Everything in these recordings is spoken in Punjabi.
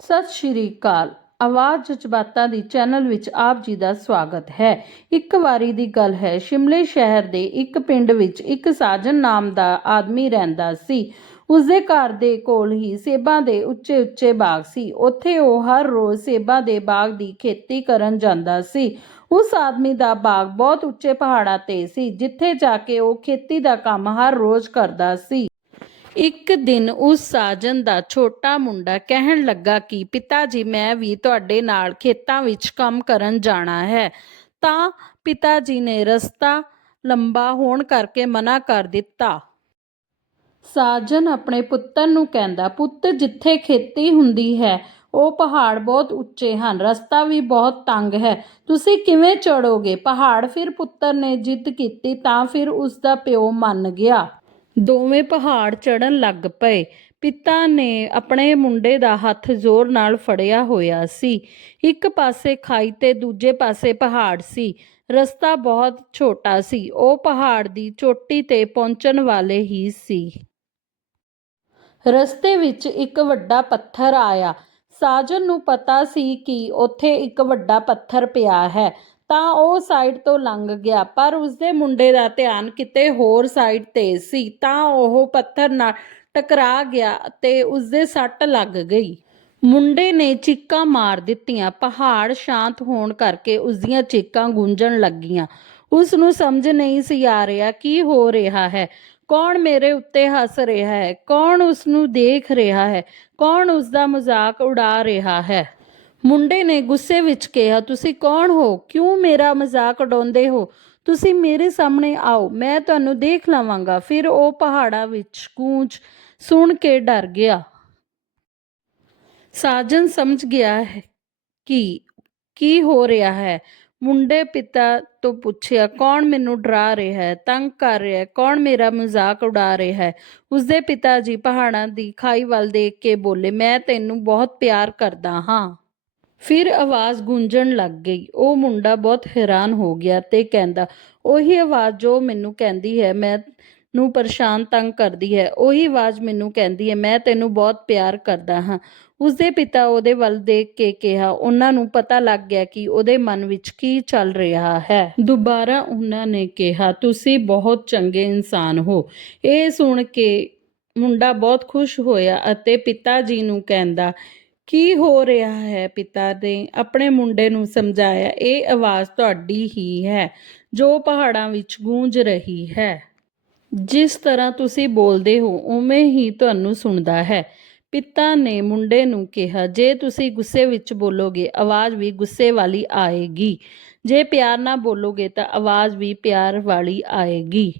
ਸਤਿ ਸ਼੍ਰੀ ਅਕਾਲ। ਆਵਾਜ਼ ਜਜ਼ਬਾਤਾਂ ਦੀ ਚੈਨਲ ਵਿੱਚ ਆਪ ਜੀ ਦਾ ਸਵਾਗਤ ਹੈ। ਇੱਕ ਵਾਰੀ ਦੀ ਗੱਲ ਹੈ, ਸ਼ਿਮਲੇ ਸ਼ਹਿਰ ਦੇ ਇੱਕ ਪਿੰਡ ਵਿੱਚ ਇੱਕ ਸਾਜਨ ਨਾਮ ਦਾ ਆਦਮੀ ਰਹਿੰਦਾ ਸੀ। ਉਸਦੇ ਘਰ ਦੇ ਕੋਲ ਹੀ ਸੇਬਾਂ ਦੇ ਉੱਚੇ ਉੱਚੇ ਬਾਗ ਸੀ। ਉੱਥੇ ਉਹ ਹਰ ਰੋਜ਼ ਸੇਬਾਂ ਦੇ ਬਾਗ ਦੀ ਖੇਤੀ ਕਰਨ ਜਾਂਦਾ ਸੀ। ਉਸ ਆਦਮੀ ਦਾ ਬਾਗ ਬਹੁਤ ਉੱਚੇ ਪਹਾੜਾਂ ਤੇ ਸੀ, ਜਿੱਥੇ ਜਾ ਕੇ ਉਹ ਖੇਤੀ ਦਾ ਕੰਮ ਹਰ ਰੋਜ਼ ਕਰਦਾ ਸੀ। ਇੱਕ ਦਿਨ ਉਸ ਸਾਜਨ ਦਾ ਛੋਟਾ ਮੁੰਡਾ ਕਹਿਣ ਲੱਗਾ ਕਿ, ਪਿਤਾ ਜੀ, ਮੈਂ ਵੀ ਤੁਹਾਡੇ ਨਾਲ ਖੇਤਾਂ ਵਿੱਚ ਕੰਮ ਕਰਨ ਜਾਣਾ ਹੈ। ਤਾਂ ਪਿਤਾ ਜੀ ਨੇ ਰਸਤਾ ਲੰਬਾ ਹੋਣ ਕਰਕੇ ਮਨਾ ਕਰ ਦਿੱਤਾ। ਸਾਜਨ ਆਪਣੇ ਪੁੱਤਰ ਨੂੰ ਕਹਿੰਦਾ, ਪੁੱਤ, ਜਿੱਥੇ ਖੇਤੀ ਹੁੰਦੀ ਹੈ, ਉਹ ਪਹਾੜ ਬਹੁਤ ਉੱਚੇ ਹਨ। ਰਸਤਾ ਵੀ ਬਹੁਤ ਤੰਗ ਹੈ। ਤੁਸੀਂ ਕਿਵੇਂ ਚੜੋਗੇ ਪਹਾੜ ਫਿਰ ਪੁੱਤਰ ਨੇ ਜਿੱਦ ਕੀਤੀ ਤਾਂ ਫਿਰ ਉਸ ਦਾ ਪਿਓ ਮੰਨ ਗਿਆ। ਦੋਵੇਂ ਪਹਾੜ ਚੜਨ ਲੱਗ ਪਏ। ਪਿਤਾ ਨੇ ਆਪਣੇ ਮੁੰਡੇ ਦਾ ਹੱਥ ਜ਼ੋਰ ਨਾਲ ਫੜਿਆ ਹੋਇਆ ਸੀ। ਇੱਕ ਪਾਸੇ ਖਾਈ ਤੇ ਦੂਜੇ ਪਾਸੇ ਪਹਾੜ ਸੀ। ਰਸਤਾ ਬਹੁਤ ਛੋਟਾ ਸੀ। ਉਹ ਪਹਾੜ ਦੀ ਚੋਟੀ ਤੇ ਪਹੁੰਚਣ ਵਾਲੇ ਹੀ ਸੀ। ਰਸਤੇ ਵਿੱਚ ਇੱਕ ਵੱਡਾ ਪੱਥਰ ਆਇਆ। ਸਾਜਨ ਨੂੰ ਪਤਾ ਸੀ ਕਿ ਉੱਥੇ ਇੱਕ ਵੱਡਾ ਪੱਥਰ ਪਿਆ ਹੈ। ਤਾਂ ਉਹ ਸਾਈਡ ਤੋਂ ਲੰਘ ਗਿਆ, ਪਰ ਉਸਦੇ ਮੁੰਡੇ ਦਾ ਧਿਆਨ ਕਿਤੇ ਹੋਰ ਸਾਈਡ ਤੇ ਸੀ, ਤਾਂ ਉਹ ਪੱਥਰ ਨਾਲ ਟਕਰਾ ਗਿਆ ਤੇ ਉਸਦੇ ਸੱਟ ਲੱਗ ਗਈ। ਮੁੰਡੇ ਨੇ ਚੀਕਾਂ ਮਾਰ ਦਿੱਤੀਆਂ, ਪਹਾੜ ਸ਼ਾਂਤ ਹੋਣ ਕਰਕੇ ਉਸਦੀਆਂ ਚੀਕਾਂ ਗੂੰਜਣ ਲੱਗੀਆਂ। ਉਸ ਨੂੰ ਸਮਝ ਨਹੀਂ ਸੀ ਆ ਰਿਹਾ, ਕੀ ਹੋ ਰਿਹਾ ਹੈ? ਕੌਣ ਮੇਰੇ ਉੱਤੇ ਹੱਸ ਰਿਹਾ ਹੈ? ਕੌਣ ਉਸ ਨੂੰ ਦੇਖ ਰਿਹਾ ਹੈ? ਕੌਣ ਉਸ ਦਾ ਮਜ਼ਾਕ ਉਡਾ ਰਿਹਾ ਹੈ? ਮੁੰਡੇ ਨੇ ਗੁੱਸੇ ਵਿੱਚ ਕਿਹਾ, ਤੁਸੀਂ ਕੌਣ ਹੋ? ਕਿਉਂ ਮੇਰਾ ਮਜ਼ਾਕ ਉਡਾਉਂਦੇ ਹੋ? ਤੁਸੀਂ ਮੇਰੇ ਸਾਹਮਣੇ ਆਓ, ਮੈਂ ਤੁਹਾਨੂੰ ਦੇਖ ਲਵਾਂਗਾ। ਫਿਰ ਉਹ ਪਹਾੜਾਂ ਵਿੱਚ ਗੂੰਜ ਸੁਣ ਕੇ ਡਰ ਗਿਆ। ਸਾਜਨ ਸਮਝ ਗਿਆ ਹੈ ਕਿ ਕੀ ਹੋ ਰਿਹਾ ਹੈ। ਮੁੰਡੇ ਪਿਤਾ ਤੋਂ ਪੁੱਛਿਆ, ਕੌਣ ਮੈਨੂੰ ਡਰਾ ਰਿਹਾ ਹੈ? ਤੰਗ ਕਰ ਰਿਹਾ ਹੈ? ਕੌਣ ਮੇਰਾ ਮਜ਼ਾਕ ਉਡਾ ਰਿਹਾ ਹੈ? ਉਸਦੇ ਪਿਤਾ ਜੀ ਪਹਾੜਾਂ ਦੀ ਖਾਈ ਵੱਲ ਦੇਖ ਕੇ ਬੋਲੇ, ਮੈਂ ਤੈਨੂੰ ਬਹੁਤ ਪਿਆਰ ਕਰਦਾ ਹਾਂ। ਫਿਰ ਆਵਾਜ਼ ਗੂੰਜਣ ਲੱਗ ਗਈ। ਉਹ ਮੁੰਡਾ ਬਹੁਤ ਹੈਰਾਨ ਹੋ ਗਿਆ ਤੇ ਕਹਿੰਦਾ, ਉਹੀ ਆਵਾਜ਼ ਜੋ ਮੈਨੂੰ ਕਹਿੰਦੀ ਹੈ ਮੈਂ ਨੂੰ ਪਰੇਸ਼ਾਨ ਤੰਗ ਕਰਦੀ ਹੈ। ਉਹੀ ਆਵਾਜ਼ ਮੈਨੂੰ ਕਹਿੰਦੀ ਹੈ, ਮੈਂ ਤੈਨੂੰ ਬਹੁਤ ਪਿਆਰ ਕਰਦਾ ਹਾਂ। ਉਸਦੇ ਪਿਤਾ ਉਹਦੇ ਵੱਲ ਦੇਖ ਕੇ ਕਿਹਾ, ਉਹਨਾਂ ਨੂੰ ਪਤਾ ਲੱਗ ਗਿਆ ਕਿ ਉਹਦੇ ਮਨ ਵਿੱਚ ਕੀ ਚੱਲ ਰਿਹਾ ਹੈ। ਦੁਬਾਰਾ ਉਹਨਾਂ ਨੇ ਕਿਹਾ, ਤੁਸੀਂ ਬਹੁਤ ਚੰਗੇ ਇਨਸਾਨ ਹੋ। ਇਹ ਸੁਣ ਕੇ ਮੁੰਡਾ ਬਹੁਤ ਖੁਸ਼ ਹੋਇਆ ਅਤੇ ਪਿਤਾ ਜੀ ਨੂੰ ਕਹਿੰਦਾ ਕੀ ਹੋ ਰਿਹਾ ਹੈ ਪਿਤਾ ਨੇ ਆਪਣੇ ਮੁੰਡੇ ਨੂੰ ਸਮਝਾਇਆ, ਇਹ ਆਵਾਜ਼ ਤੁਹਾਡੀ ਹੀ ਹੈ, ਜੋ ਪਹਾੜਾਂ ਵਿੱਚ ਗੂੰਜ ਰਹੀ ਹੈ। ਜਿਸ ਤਰ੍ਹਾਂ ਤੁਸੀਂ ਬੋਲਦੇ ਹੋ, ਉਵੇਂ ਹੀ ਤੁਹਾਨੂੰ ਸੁਣਦਾ ਹੈ। ਪਿਤਾ ਨੇ ਮੁੰਡੇ ਨੂੰ ਕਿਹਾ, ਜੇ ਤੁਸੀਂ ਗੁੱਸੇ ਵਿੱਚ ਬੋਲੋਗੇ, ਆਵਾਜ਼ ਵੀ ਗੁੱਸੇ ਵਾਲੀ ਆਏਗੀ। ਜੇ ਪਿਆਰ ਨਾਲ ਬੋਲੋਗੇ, ਤਾਂ ਆਵਾਜ਼ ਵੀ ਪਿਆਰ ਵਾਲੀ ਆਏਗੀ।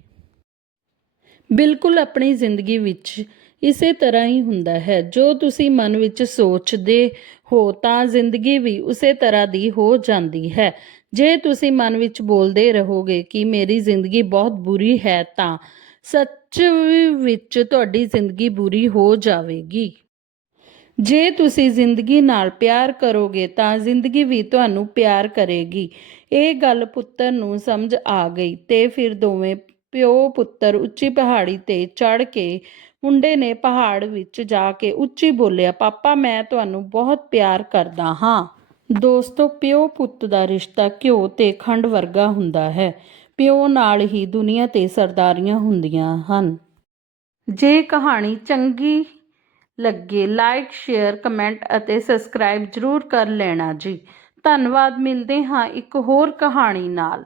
ਬਿਲਕੁਲ ਆਪਣੀ ਜ਼ਿੰਦਗੀ ਵਿੱਚ ਇਸੇ ਤਰ੍ਹਾਂ ਹੀ ਹੁੰਦਾ ਹੈ। ਜੋ ਤੁਸੀਂ ਮਨ ਵਿੱਚ ਸੋਚਦੇ ਹੋ ਤਾਂ ਜ਼ਿੰਦਗੀ ਵੀ ਉਸੇ ਤਰ੍ਹਾਂ ਦੀ ਹੋ ਜਾਂਦੀ ਹੈ। ਜੇ ਤੁਸੀਂ ਮਨ ਵਿੱਚ ਬੋਲਦੇ ਰਹੋਗੇ ਕਿ ਮੇਰੀ ਜ਼ਿੰਦਗੀ ਬਹੁਤ ਬੁਰੀ ਹੈ ਤਾਂ ਸੱਚ ਵਿੱਚ ਤੁਹਾਡੀ ਜ਼ਿੰਦਗੀ ਬੁਰੀ ਹੋ ਜਾਵੇਗੀ। ਜੇ ਤੁਸੀਂ ਜ਼ਿੰਦਗੀ ਨਾਲ ਪਿਆਰ ਕਰੋਗੇ ਤਾਂ ਜ਼ਿੰਦਗੀ ਵੀ ਤੁਹਾਨੂੰ ਪਿਆਰ ਕਰੇਗੀ। ਇਹ ਗੱਲ ਪੁੱਤਰ ਨੂੰ ਸਮਝ ਆ ਗਈ ਤੇ ਫਿਰ ਦੋਵੇਂ ਪਿਓ ਪੁੱਤਰ ਉੱਚੀ ਪਹਾੜੀ ਤੇ ਚੜ ਕੇ ਮੁੰਡੇ ਨੇ ਪਹਾੜ ਵਿੱਚ ਜਾ ਕੇ ਉੱਚੀ ਬੋਲਿਆ, ਪਾਪਾ, ਮੈਂ ਤੁਹਾਨੂੰ ਬਹੁਤ ਪਿਆਰ ਕਰਦਾ ਹਾਂ। ਦੋਸਤੋ, ਪਿਓ ਪੁੱਤ ਦਾ ਰਿਸ਼ਤਾ ਘਿਓ ਤੇ ਖੰਡ ਵਰਗਾ ਹੁੰਦਾ ਹੈ। ਪਿਓ ਨਾਲ ਹੀ ਦੁਨੀਆ ਤੇ ਸਰਦਾਰੀਆਂ ਹੁੰਦੀਆਂ ਹਨ। ਜੇ ਕਹਾਣੀ ਚੰਗੀ ਲੱਗੇ, ਲਾਈਕ, ਸ਼ੇਅਰ, ਕਮੈਂਟ ਅਤੇ ਸਬਸਕ੍ਰਾਈਬ ਜ਼ਰੂਰ ਕਰ ਲੈਣਾ ਜੀ। ਧੰਨਵਾਦ, ਮਿਲਦੇ ਹਾਂ ਇੱਕ ਹੋਰ ਕਹਾਣੀ ਨਾਲ।